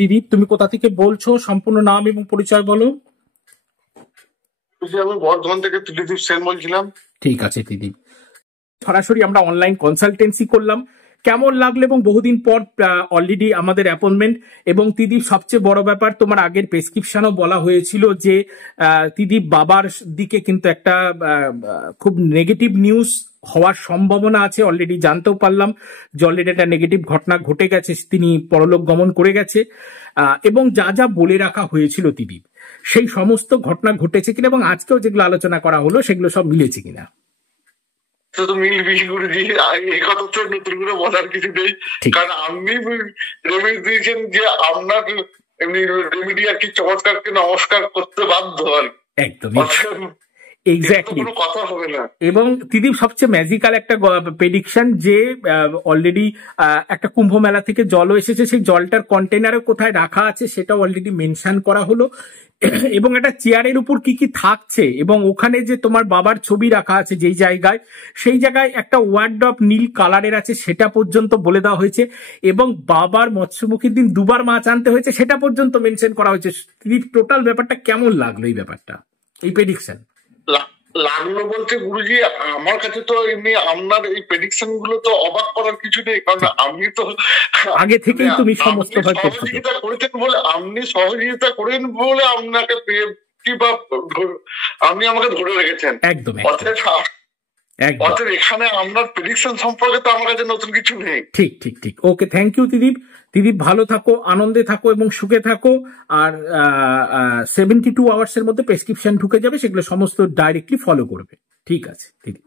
ত্রিদীপ, তুমি কোথা থেকে বলছো? সম্পূর্ণ নাম এবং পরিচয় বলো। আমি বর্ধমান থেকে ত্রিদীপ সেন বলছিলাম। ঠিক আছে ত্রিদীপ, সরাসরি আমরা অনলাইন কনসালটেন্সি করলাম, কেমন লাগলো? এবং বহুদিন পর অলরেডি আমাদের অ্যাপয়েন্টমেন্ট। এবং ত্রিদীপ, সবচেয়ে বড় ব্যাপার, তোমার আগের প্রেসক্রিপশনও বলা হয়েছিল যে ত্রিদীপ বাবার দিকে কিন্তু একটা খুব নেগেটিভ নিউজ হওয়ার সম্ভাবনা আছে। অলরেডি জানতেও পারলাম যে অলরেডি একটা নেগেটিভ ঘটনা ঘটে গেছে, তিনি পরলোক গমন করে গেছে। এবং যা যা বলে রাখা হয়েছিল ত্রিদীপ, সেই সমস্ত ঘটনা ঘটেছে কিনা, এবং আজকেও যেগুলো আলোচনা করা হলো সেগুলো সব মিলেছে কিনা? তো মিলবি গুরুজি, এই কথা তো নতুন করে বলার কিছু নেই, কারণ আপনি রেমেডি দিয়েছেন যে আপনার এমনি রেমেডি আর কি চমৎকারকে নমস্কার করতে বাধ্য আর একদম এক্স্যাক্টলি কথা হবে না। এবং ত্রিদীপ, সবচেয়ে ম্যাজিক্যাল একটা প্রেডিকশন যে অলরেডি একটা কুম্ভ মেলা থেকে জলও এসেছে, সেই জলটার কন্টেনারে কোথায় রাখা আছে সেটাও অলরেডি মেনশন করা হলো, এবং একটা চেয়ারের উপর কি কি থাকছে, এবং ওখানে যে তোমার বাবার ছবি রাখা আছে যেই জায়গায়, সেই জায়গায় একটা ওয়ার্ড্রপ নীল কালারের আছে সেটা পর্যন্ত বলে দেওয়া হয়েছে, এবং বাবার মৎস্যমুখীর দিন দুবার মাছ আনতে হয়েছে সেটা পর্যন্ত মেনশন করা হয়েছে। টোটাল ব্যাপারটা কেমন লাগলো এই ব্যাপারটা, এই প্রেডিকশন? লাগলো বলতে গুরুজি, আমার কাছে তো এমনি আপনার এই প্রেডিকশন গুলো তো অবাক করার কিছু নেই, কারণ আপনি তো আগে থেকেই তুমি সমস্ত সহযোগিতা করেছেন বলে, আপনি সহযোগিতা করেন বলে আপনাকে আপনি আমাকে ধরে রেখেছেন। একদম অতএব এখানে আপনার প্রেডিকশন সম্পর্কে তো আমার কাছে নতুন কিছু নেই। ঠিক ঠিক ঠিক ওকে, থ্যাংক ইউ ত্রিদীপ। ত্রিদীপ, ভালো থাকো, আনন্দে থাকো এবং সুখে থাকো। আর 72 আওয়ার্স এর মধ্যে প্রেসক্রিপশন ঢুকে যাবে, সেগুলো সমস্ত ডাইরেক্টলি ফলো করবে। ঠিক আছে ত্রিদীপ।